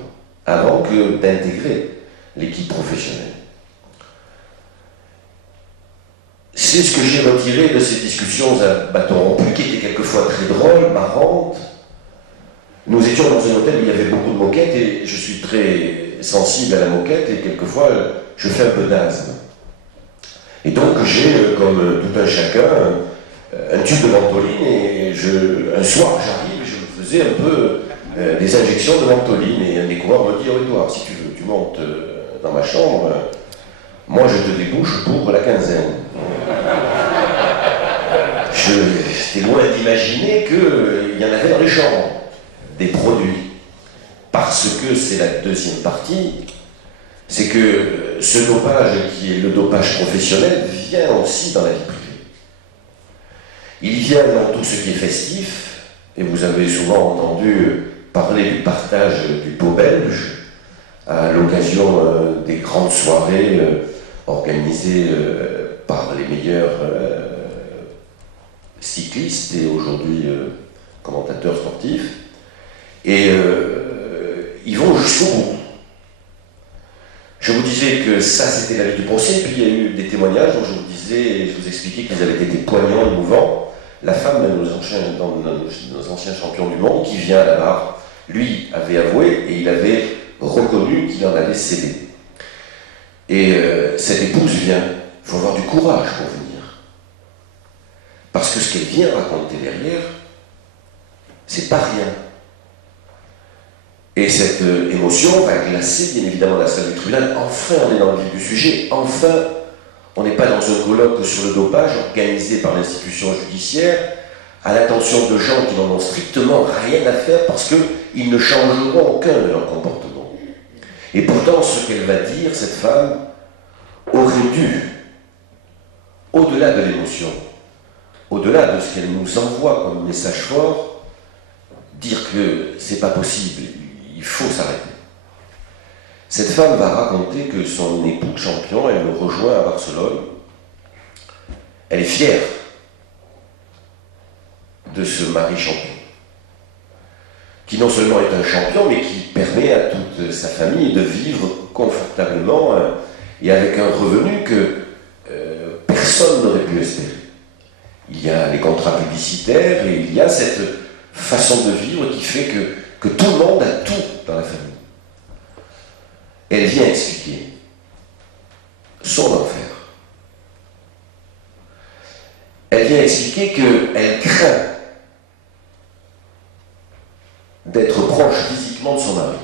avant que d'intégrer l'équipe professionnelle. C'est ce que j'ai retiré de ces discussions à bâton rompu, qui étaient quelquefois très drôles, marrantes. Nous étions dans un hôtel où il y avait beaucoup de moquettes, et je suis très sensible à la moquette, et quelquefois je fais un peu d'asthme. Et donc j'ai, comme tout un chacun, un tube de ventoline, et un soir j'arrive, je me faisais un peu des injections de ventoline, et un des coureurs me dit « Oh Edouard, si tu veux, tu montes dans ma chambre, moi je te débouche pour la quinzaine. » J'étais loin d'imaginer qu'il y en avait dans les chambres, des produits. Parce que c'est la deuxième partie, c'est que ce dopage qui est le dopage professionnel vient aussi dans la vie privée. Il vient dans tout ce qui est festif, et vous avez souvent entendu parler du partage du pot belge à l'occasion des grandes soirées organisées par les meilleurs cyclistes et aujourd'hui commentateurs sportifs. Et ils vont jusqu'au bout. Je vous disais que ça c'était la vie du procès, puis il y a eu des témoignages dont je vous disais, je vous expliquais qu'ils avaient été poignants, émouvants. La femme de nos anciens champions du monde qui vient à la barre, lui avait avoué et il avait reconnu qu'il en avait cédé. Et cette épouse vient, il faut avoir du courage pour venir. Parce que ce qu'elle vient raconter derrière, c'est pas rien. Et cette émotion va glacer bien évidemment la salle du tribunal. Enfin, on est dans le vif du sujet. Enfin, on n'est pas dans un colloque sur le dopage organisé par l'institution judiciaire à l'attention de gens qui n'en ont strictement rien à faire parce qu'ils ne changeront aucun de leur comportement. Et pourtant, ce qu'elle va dire, cette femme, aurait dû, au-delà de l'émotion, au-delà de ce qu'elle nous envoie comme message fort, dire que c'est pas possible, il faut s'arrêter. Cette femme va raconter que son époux champion, elle le rejoint à Barcelone. Elle est fière de ce mari champion, qui non seulement est un champion, mais qui permet à toute sa famille de vivre confortablement et avec un revenu que personne n'aurait pu espérer. Il y a les contrats publicitaires et il y a cette façon de vivre qui fait que tout le monde a tout dans la famille. Elle vient expliquer son enfer. Elle vient expliquer qu'elle craint d'être proche physiquement de son mari.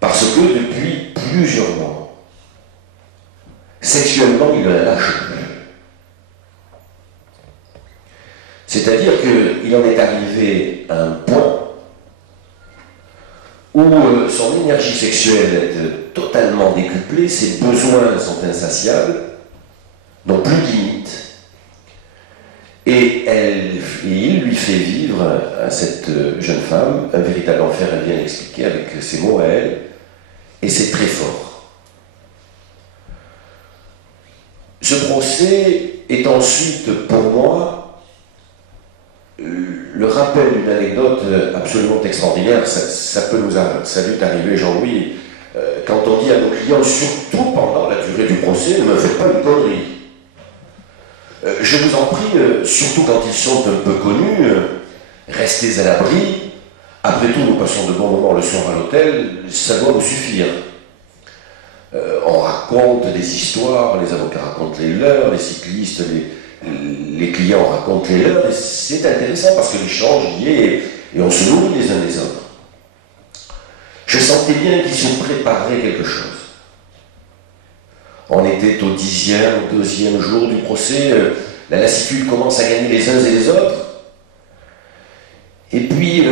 Parce que depuis plusieurs mois, sexuellement, il ne la lâche plus. C'est-à-dire qu'il en est arrivé à un point où son énergie sexuelle est totalement décuplée, ses besoins sont insatiables, n'ont plus de limite, et il lui fait vivre à cette jeune femme un véritable enfer. Elle vient l'expliquer avec ses mots à elle, et c'est très fort. Ce procès est ensuite, pour moi, le rappel d'une anecdote absolument extraordinaire. Ça peut nous arriver, Jean-Louis, quand on dit à nos clients, surtout pendant la durée du procès, ne me faites pas une connerie. Je vous en prie, surtout quand ils sont un peu connus, restez à l'abri. Après tout, nous passons de bons moments le soir à l'hôtel, ça doit vous suffire. On raconte des histoires, les avocats racontent les leurs, les cyclistes, les clients racontent les leurs, et c'est intéressant parce que l'échange y est et on se nourrit les uns des autres. Je sentais bien qu'ils se préparaient quelque chose. On était au 10e, au 2e jour du procès, la lassitude commence à gagner les uns et les autres, Et puis,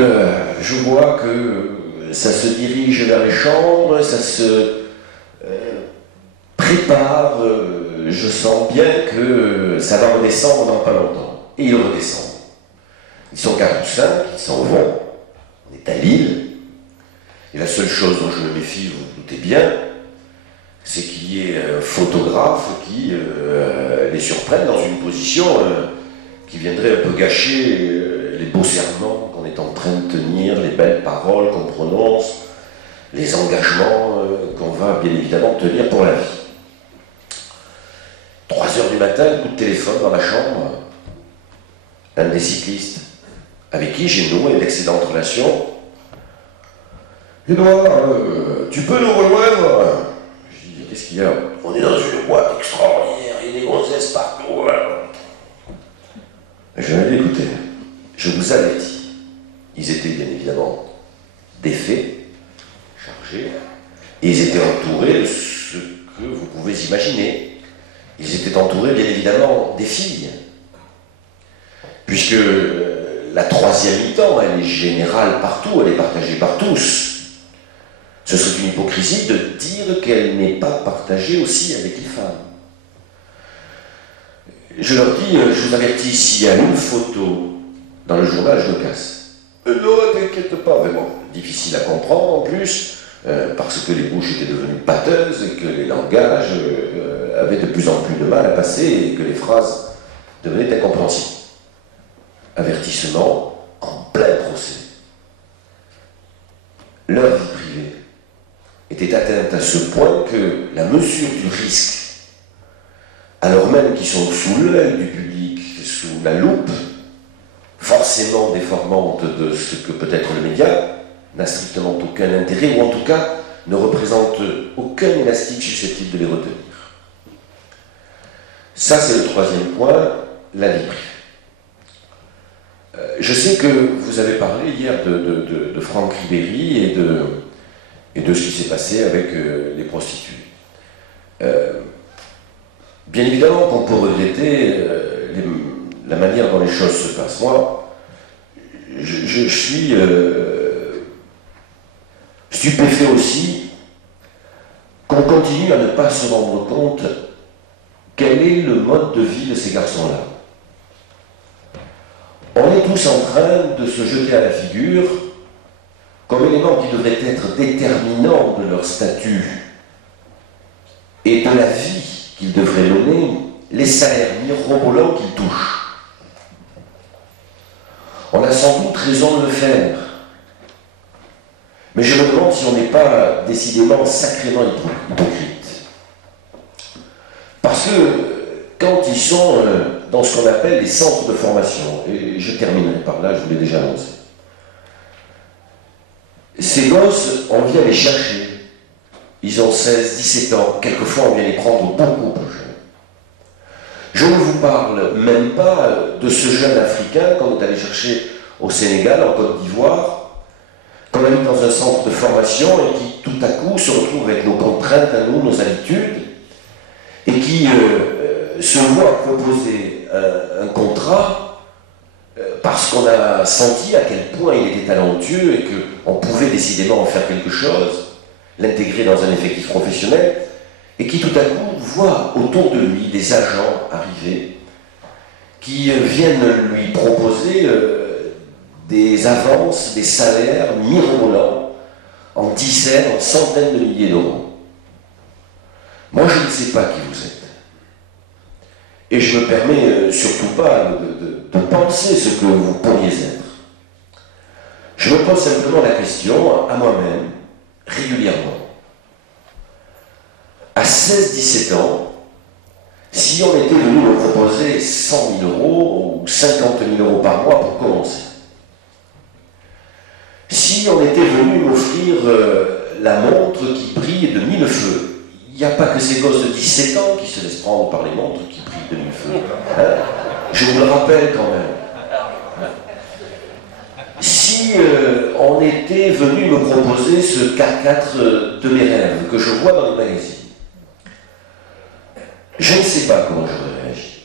je vois que ça se dirige vers les chambres, ça se prépare, je sens bien que ça va redescendre dans pas longtemps. Et ils redescendent. Ils sont 4 ou 5, ils s'en vont. On est à Lille. Et la seule chose dont je me méfie, vous vous doutez bien, c'est qu'il y ait un photographe qui les surprenne dans une position qui viendrait un peu gâcher les beaux serments qu'on est en train de tenir, les belles paroles qu'on prononce, les engagements qu'on va bien évidemment tenir pour la vie. 3 heures du matin, coup de téléphone dans la chambre, un des cyclistes avec qui j'ai noué d'excellentes relations. Edouard, tu peux nous rejoindre? Je dis, qu'est-ce qu'il y a? On est dans une boîte extraordinaire, il y a des grossesses partout. Je lui ai dit, écoutez, je vous avais dit, ils étaient bien évidemment défaits, chargés, et ils étaient entourés de ce que vous pouvez imaginer. Ils étaient entourés bien évidemment des filles, puisque la 3e mi-temps, elle est générale partout, elle est partagée par tous. Ce serait une hypocrisie de dire qu'elle n'est pas partagée aussi avec les femmes. Je leur dis, je vous avertis, s'il y a une photo dans le journal, je me casse. Non, t'inquiète pas, vraiment. Difficile à comprendre en plus, parce que les bouches étaient devenues pâteuses et que les langages avaient de plus en plus de mal à passer et que les phrases devenaient incompréhensibles. Avertissement en plein procès. Leur vie privée était atteinte à ce point que la mesure du risque, alors même qu'ils sont sous l'œil du public, sous la loupe forcément déformante de ce que peut être le média, n'a strictement aucun intérêt, ou en tout cas ne représente aucun élastique susceptible de les retenir. Ça, c'est le 3e point, la vie privée. Je sais que vous avez parlé hier de Franck Ribéry et de ce qui s'est passé avec les prostituées. Bien évidemment qu'on peut regretter la manière dont les choses se passent. Moi, je suis stupéfait aussi qu'on continue à ne pas se rendre compte quel est le mode de vie de ces garçons-là. On est tous en train de se jeter à la figure comme élément qui devrait être déterminant de leur statut et de la vie qu'ils devraient mener, les salaires mirobolants qu'ils touchent. On a sans doute raison de le faire, mais je me demande si on n'est pas décidément sacrément hypocrite. Parce que quand ils sont dans ce qu'on appelle les centres de formation, et je terminerai par là, je vous l'ai déjà annoncé, ces gosses, on vient les chercher. Ils ont 16, 17 ans. Quelquefois, on vient les prendre beaucoup plus jeunes. Je ne vous parle même pas de ce jeune Africain qu'on est allé chercher au Sénégal, en Côte d'Ivoire, qu'on a mis dans un centre de formation et qui, tout à coup, se retrouve avec nos contraintes à nous, nos habitudes, et qui se voit proposer un contrat parce qu'on a senti à quel point il était talentueux et qu'on pouvait décidément en faire quelque chose, l'intégrer dans un effectif professionnel, et qui tout à coup voit autour de lui des agents arriver qui viennent lui proposer des avances, des salaires mirobolants en dizaines, en centaines de milliers d'euros. Moi, je ne sais pas qui vous êtes. Et je ne me permets surtout pas de penser ce que vous pourriez être. Je me pose simplement la question à moi-même, régulièrement. À 16-17 ans, si on était venu me proposer 100 000 euros ou 50 000 euros par mois pour commencer, si on était venu m'offrir la montre qui brille de 1000 feux, il n'y a pas que ces gosses de 17 ans qui se laissent prendre par les montres qui brillent de 1000 feux. Hein? Je vous le rappelle quand même. Si on était venu me proposer ce K4 de mes rêves que je vois dans les magazines, je ne sais pas comment j'aurais réagi.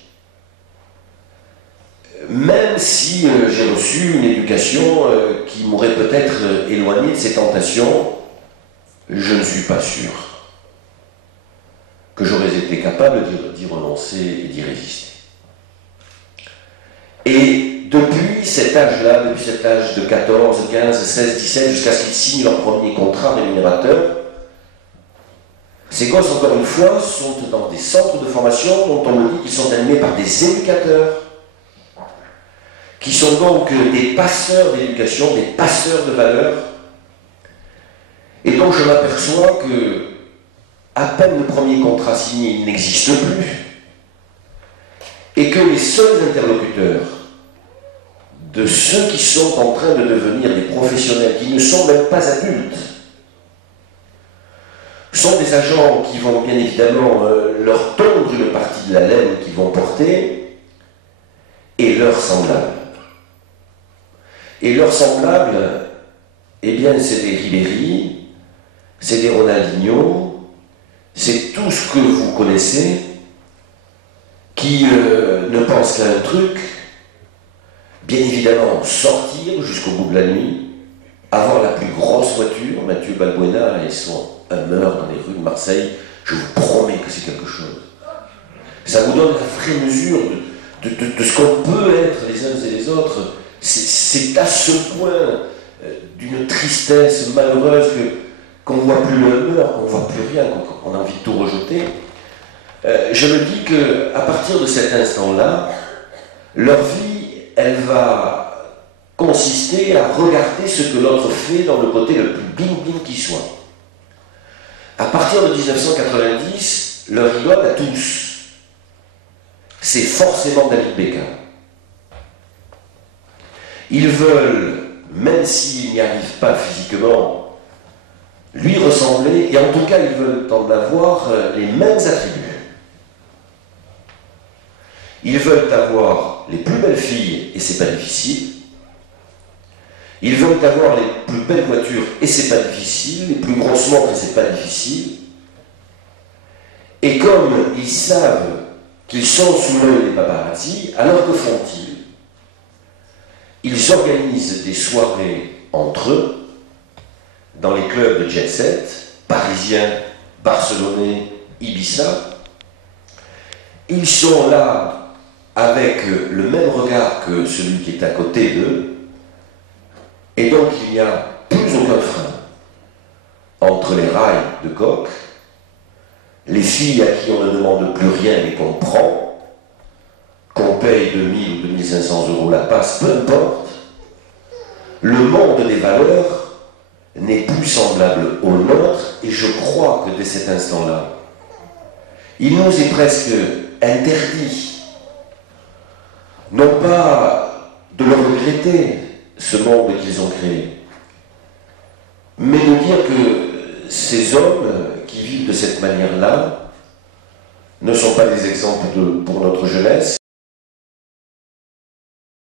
même si j'ai reçu une éducation qui m'aurait peut-être éloigné de ces tentations, je ne suis pas sûr que j'aurais été capable d'y renoncer et d'y résister. Et depuis cet âge-là, depuis cet âge de 14, 15, 16, 17, jusqu'à ce qu'ils signent leur premier contrat rémunérateur, ces gosses, encore une fois, sont dans des centres de formation dont on me dit qu'ils sont animés par des éducateurs, qui sont donc des passeurs d'éducation, des passeurs de valeurs, et donc je m'aperçois que, à peine le premier contrat signé, il n'existe plus, et que les seuls interlocuteurs de ceux qui sont en train de devenir des professionnels, qui ne sont même pas adultes, sont des agents qui vont bien évidemment leur tondre une partie de la laine qu'ils vont porter, et leurs semblables. Et leurs semblables, eh bien, c'est des Ribéry, c'est des Ronaldinho, c'est tout ce que vous connaissez, qui ne pensent qu'à un truc, bien évidemment sortir jusqu'au bout de la nuit, avoir la plus grosse voiture. Mathieu Balbuena et son Hummer dans les rues de Marseille, je vous promets que c'est quelque chose. Ça vous donne la vraie mesure de ce qu'on peut être les uns et les autres. C'est à ce point d'une tristesse malheureuse qu'on ne voit plus le Hummer, qu'on ne voit plus rien, qu'on a envie de tout rejeter. Je me dis qu'à partir de cet instant-là, leur vie, elle va consister à regarder ce que l'autre fait dans le côté le plus bling-bling qui soit. À partir de 1990, leur idole à tous, c'est forcément David Beckham. Ils veulent, même s'ils n'y arrivent pas physiquement, lui ressembler, et en tout cas ils veulent en avoir les mêmes attributs. Ils veulent avoir les plus belles filles, et c'est pas difficile. Ils veulent avoir les plus belles voitures, et c'est pas difficile. Les plus grosses montres, et c'est pas difficile. Et comme ils savent qu'ils sont sous l'œil des paparazzi, alors que font-ils? Ils organisent des soirées entre eux, dans les clubs de jet set, parisiens, barcelonais, Ibiza. Ils sont là avec le même regard que celui qui est à côté d'eux, et donc il n'y a plus aucun frein entre les rails de coq, les filles à qui on ne demande plus rien mais qu'on prend, qu'on paye 2000 ou 2500 € la passe, peu importe, le monde des valeurs n'est plus semblable au nôtre, et je crois que dès cet instant-là, il nous est presque interdit, non pas de leur regretter ce monde qu'ils ont créé, mais de dire que ces hommes qui vivent de cette manière-là ne sont pas des exemples pour notre jeunesse.